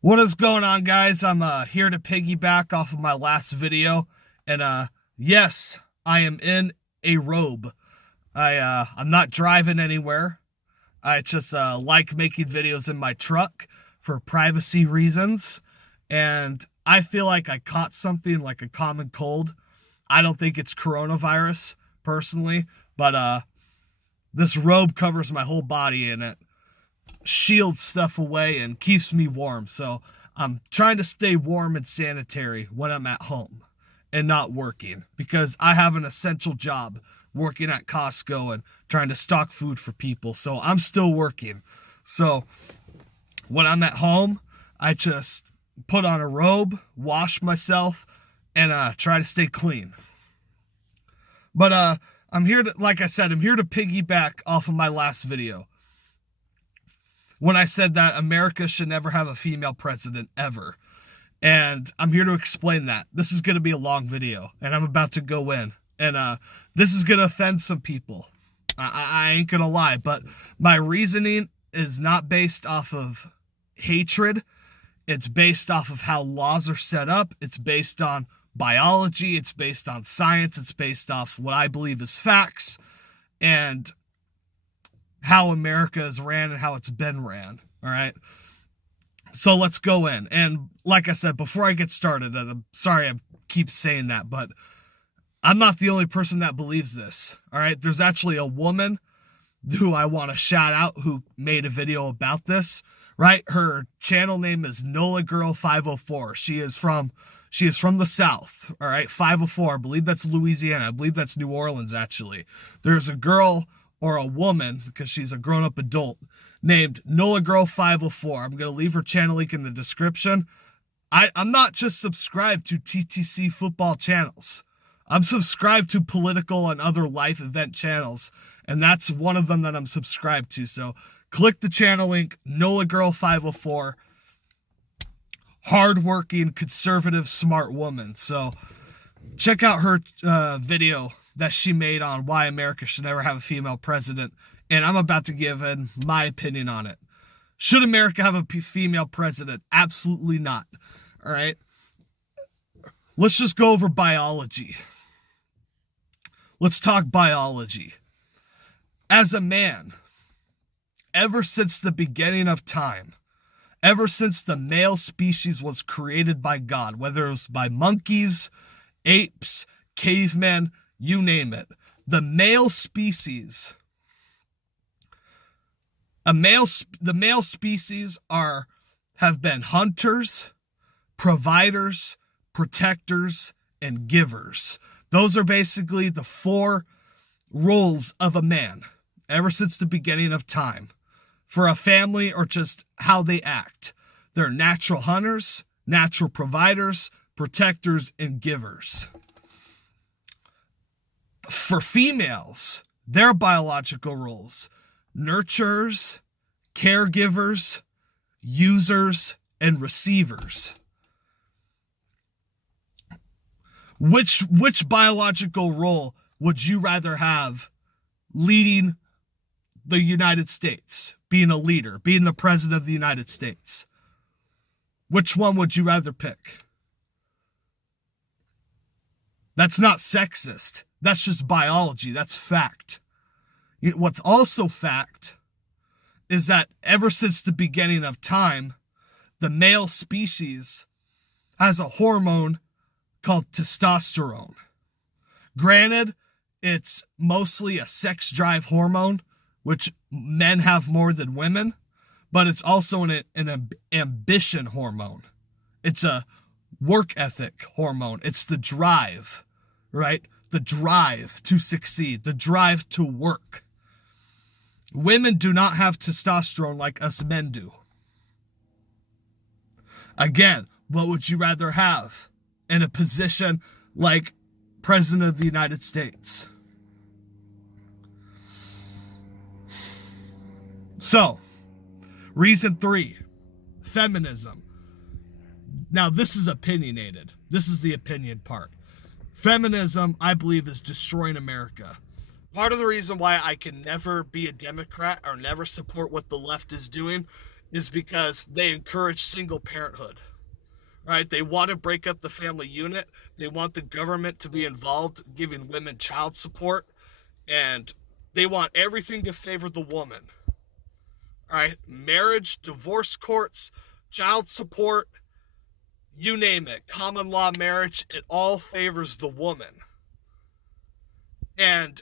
What is going on, guys? I'm here to piggyback off of my last video, and yes, I am in a robe. I'm not driving anywhere. I just like making videos in my truck for privacy reasons, and I feel like I caught something like a common cold. I don't think it's coronavirus personally, but this robe covers my whole body and it shields stuff away and keeps me warm. So I'm trying to stay warm and sanitary when I'm at home and not working, because I have an essential job working at Costco and trying to stock food for people. So I'm still working. So when I'm at home, I just put on a robe, wash myself, and try to stay clean. But I'm here to, like I said, I'm here to piggyback off of my last video when I said that America should never have a female president ever. And I'm here to explain that. This is going to be a long video, and I'm about to go in. And this is going to offend some people. I ain't going to lie, but my reasoning is not based off of hatred. It's based off of how laws are set up. It's based on biology. It's based on science. It's based off what I believe is facts. And how America is ran and how it's been ran. All right. So let's go in. And like I said, before I get started, and I'm sorry I keep saying that, but I'm not the only person that believes this. All right. There's actually a woman who I want to shout out who made a video about this. Right. Her channel name is Nola Girl 504. She is from the South. All right. 504. I believe that's Louisiana. I believe that's New Orleans, actually. There's a girl, or a woman, because she's a grown-up adult, named Nola Girl 504. I'm going to leave her channel link in the description. I'm not just subscribed to TTC football channels. I'm subscribed to political and other life event channels, and that's one of them that I'm subscribed to. So click the channel link, Nola Girl 504. Hardworking, conservative, smart woman. So check out her video that she made on why America should never have a female president, and I'm about to give in my opinion on it. Should America have a female president? Absolutely not. All right? Let's just go over biology. Let's talk biology. As a man, ever since the beginning of time, ever since the male species was created by God, whether it was by monkeys, apes, cavemen, you name it, the male species, the male species have been hunters, providers, protectors, and givers. Those are basically the four roles of a man ever since the beginning of time for a family, or just how they act. They're natural hunters, natural providers, protectors, and givers. For females, their biological roles: nurturers, caregivers, users, and receivers. Which biological role would you rather have leading the United States, being a leader, being the president of the United States? Which one would you rather pick? That's not sexist. That's just biology. That's fact. What's also fact is that ever since the beginning of time, the male species has a hormone called testosterone. Granted, it's mostly a sex drive hormone, which men have more than women, but it's also an ambition hormone. It's a work ethic hormone. It's the drive, right? The drive to succeed, the drive to work. Women do not have testosterone like us men do. Again, what would you rather have in a position like President of the United States? So, reason 3, feminism. Now, this is opinionated. This is the opinion part. Feminism, I believe, is destroying America. Part of the reason why I can never be a Democrat or never support what the left is doing is because they encourage single parenthood, right? They want to break up the family unit. They want the government to be involved, giving women child support, and they want everything to favor the woman. All right, marriage, divorce courts, child support, you name it, common law marriage, it all favors the woman. And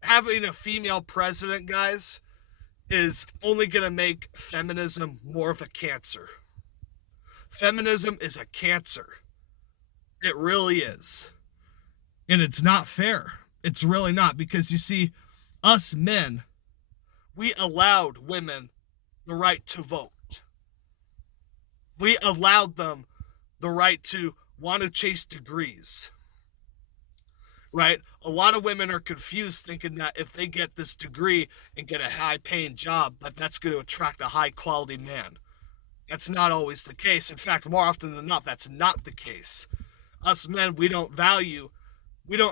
having a female president, guys, is only going to make feminism more of a cancer. Feminism is a cancer. It really is. And it's not fair. It's really not, because you see, us men, we allowed women the right to vote. We allowed them the right to want to chase degrees, right? A lot of women are confused, thinking that if they get this degree and get a high-paying job, that's going to attract a high-quality man. That's not always the case. In fact, more often than not, that's not the case. Us men,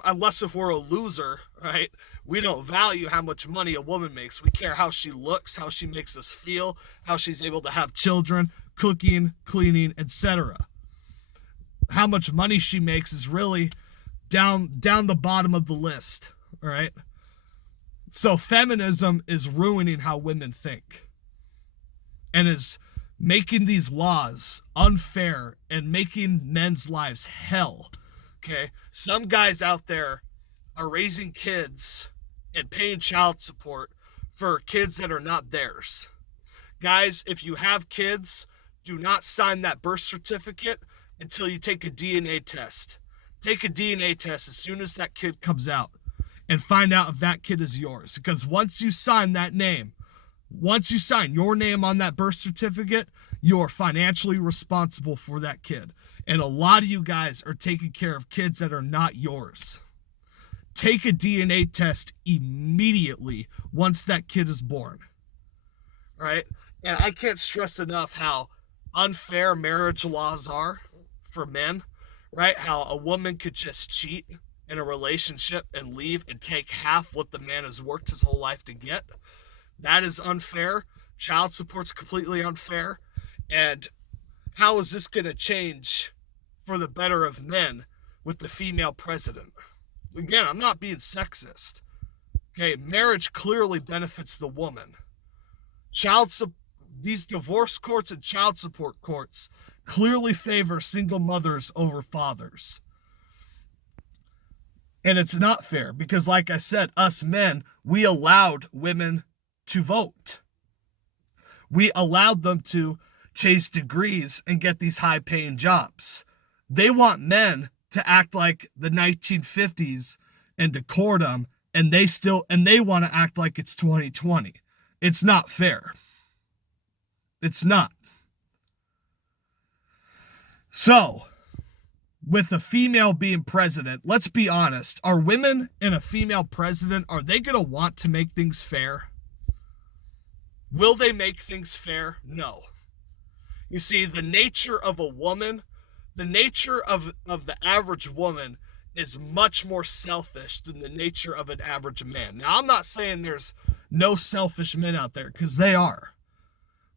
unless if we're a loser, right? We don't value how much money a woman makes. We care how she looks, how she makes us feel, how she's able to have children, cooking, cleaning, etc. How much money she makes is really down the bottom of the list, all right? So feminism is ruining how women think, and is making these laws unfair and making men's lives hell. Okay, some guys out there are raising kids and paying child support for kids that are not theirs. Guys, if you have kids, do not sign that birth certificate until you take a DNA test. Take a DNA test as soon as that kid comes out and find out if that kid is yours. Because once you sign that name, once you sign your name on that birth certificate, you are financially responsible for that kid. And a lot of you guys are taking care of kids that are not yours. Take a DNA test immediately once that kid is born. Right? And I can't stress enough how unfair marriage laws are for men. Right? How a woman could just cheat in a relationship and leave and take half what the man has worked his whole life to get. That is unfair. Child support's completely unfair. And how is this going to change for the better of men with the female president? Again, I'm not being sexist. Okay, marriage clearly benefits the woman. These divorce courts and child support courts clearly favor single mothers over fathers. And it's not fair because, like I said, us men, we allowed women to vote. We allowed them to chase degrees and get these high-paying jobs. They want men to act like the 1950s and to court them, and they want to act like it's 2020. It's not fair. It's not. So, with a female being president, let's be honest. Are women and a female president, are they going to want to make things fair? Will they make things fair? No. You see, the nature of a woman, the nature of the average woman is much more selfish than the nature of an average man. Now, I'm not saying there's no selfish men out there, because they are.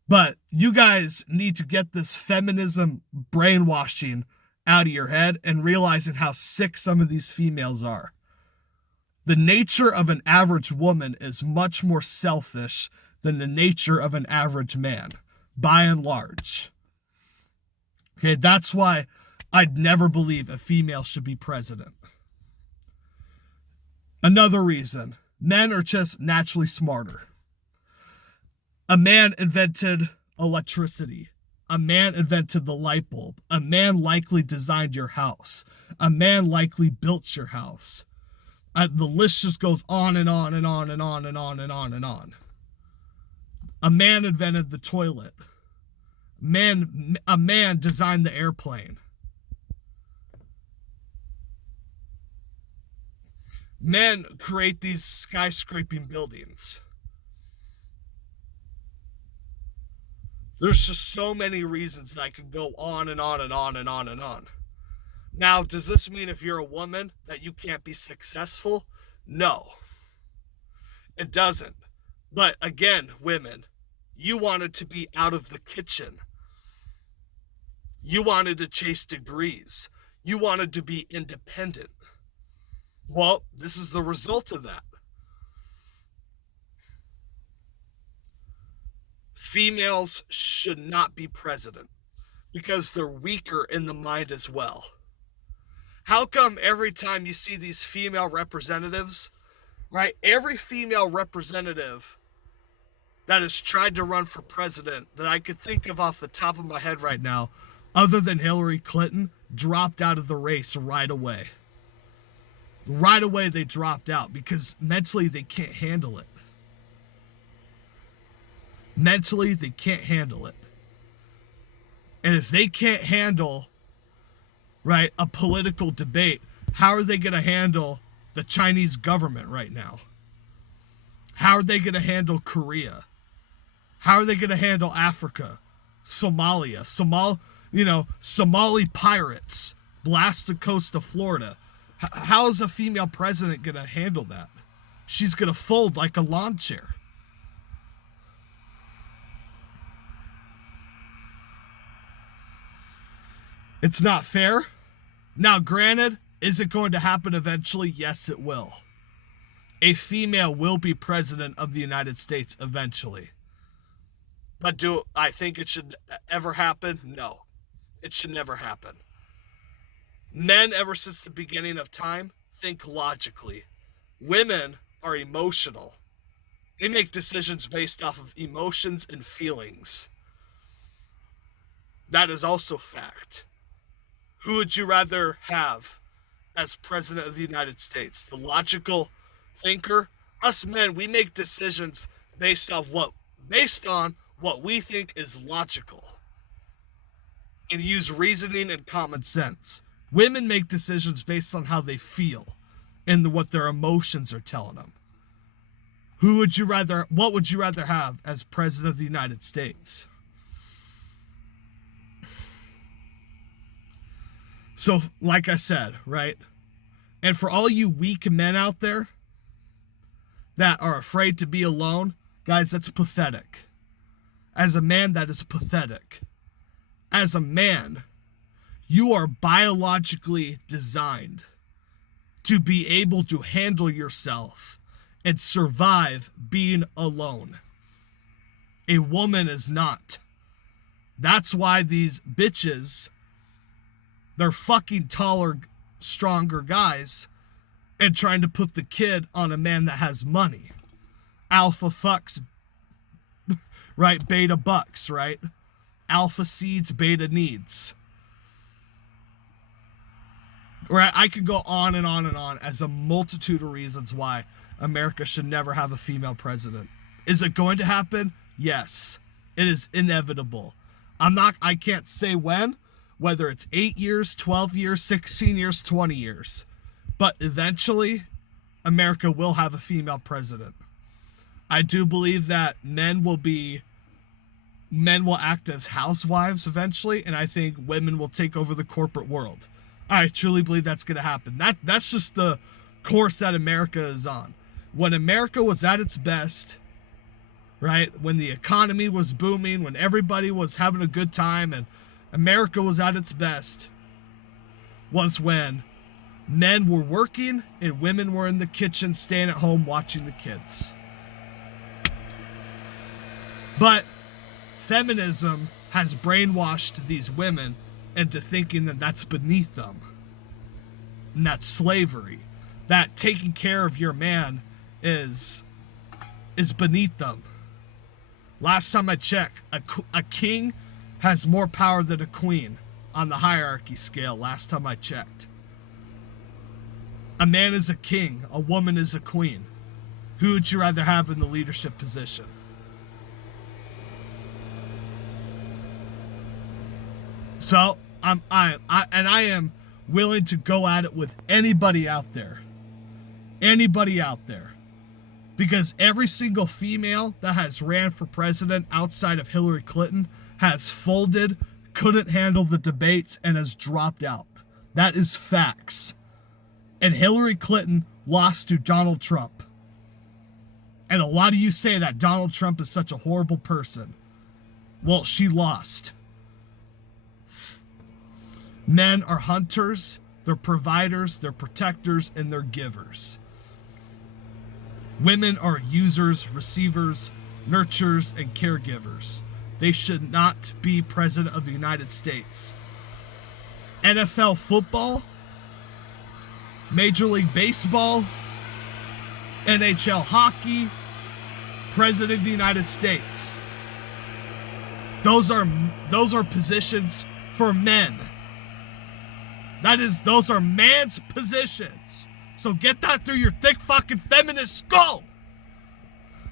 But you guys need to get this feminism brainwashing out of your head and realizing how sick some of these females are. The nature of an average woman is much more selfish than the nature of an average man, by and large. Okay, that's why I'd never believe a female should be president. Another reason, men are just naturally smarter. A man invented electricity. A man invented the light bulb. A man likely designed your house. A man likely built your house. The list just goes on and on and on and on and on and on and on. A man invented the toilet. A man designed the airplane. Men create these skyscraping buildings. There's just so many reasons that I could go on and on and on and on and on. Now, does this mean if you're a woman that you can't be successful? No, it doesn't. But again, women, You wanted to be out of the kitchen. You wanted to chase degrees. You wanted to be independent. Well, this is the result of that. Females should not be president because they're weaker in the mind as well. How come every time you see these female representatives, right? Every female representative that has tried to run for president that I could think of off the top of my head right now, other than Hillary Clinton, dropped out of the race right away. Right away they dropped out because mentally they can't handle it. Mentally they can't handle it. And if they can't handle, right, a political debate, how are they going to handle the Chinese government right now? How are they going to handle Korea? How are they going to handle Africa? Somalia? Somali pirates blast the coast of Florida. How is a female president going to handle that? She's going to fold like a lawn chair. It's not fair. Now, granted, is it going to happen eventually? Yes, it will. A female will be president of the United States eventually. But do I think it should ever happen? No. It should never happen. Men, ever since the beginning of time, think logically. Women are emotional. They make decisions based off of emotions and feelings. That is also fact. Who would you rather have as president of the United States? The logical thinker? Us men, we make decisions based on what we think is logical and use reasoning and common sense. Women make decisions based on how they feel and what their emotions are telling them. What would you rather have as president of the United States? So, like I said, right? And for all you weak men out there that are afraid to be alone, guys, that's pathetic. As a man, that is pathetic. As a man, you are biologically designed to be able to handle yourself and survive being alone. A woman is not. That's why these bitches, they're fucking taller, stronger guys and trying to put the kid on a man that has money. Alpha fucks, right? Beta bucks, right? Alpha seeds, beta needs. Right? I could go on and on and on as a multitude of reasons why America should never have a female president. Is it going to happen? Yes. It is inevitable. I can't say when, whether it's 8 years, 12 years, 16 years, 20 years. But eventually, America will have a female president. I do believe that men will act as housewives eventually, and I think women will take over the corporate world. I truly believe that's going to happen. That's just the course that America is on. When America was at its best, right? When the economy was booming, when everybody was having a good time, and America was at its best, was when men were working and women were in the kitchen staying at home watching the kids. But feminism has brainwashed these women into thinking that that's beneath them. And that's slavery. That taking care of your man is beneath them. Last time I checked, a king has more power than a queen on the hierarchy scale, last time I checked. A man is a king, a woman is a queen. Who would you rather have in the leadership position? So, I am willing to go at it with anybody out there. Anybody out there. Because every single female that has ran for president outside of Hillary Clinton has folded, couldn't handle the debates, and has dropped out. That is facts. And Hillary Clinton lost to Donald Trump. And a lot of you say that Donald Trump is such a horrible person. Well, she lost. Men are hunters, they're providers, they're protectors, and they're givers. Women are users, receivers, nurturers, and caregivers. They should not be president of the United States. NFL football, Major League Baseball, NHL hockey, president of the United States. Those are positions for men. Those are man's positions. So get that through your thick fucking feminist skull.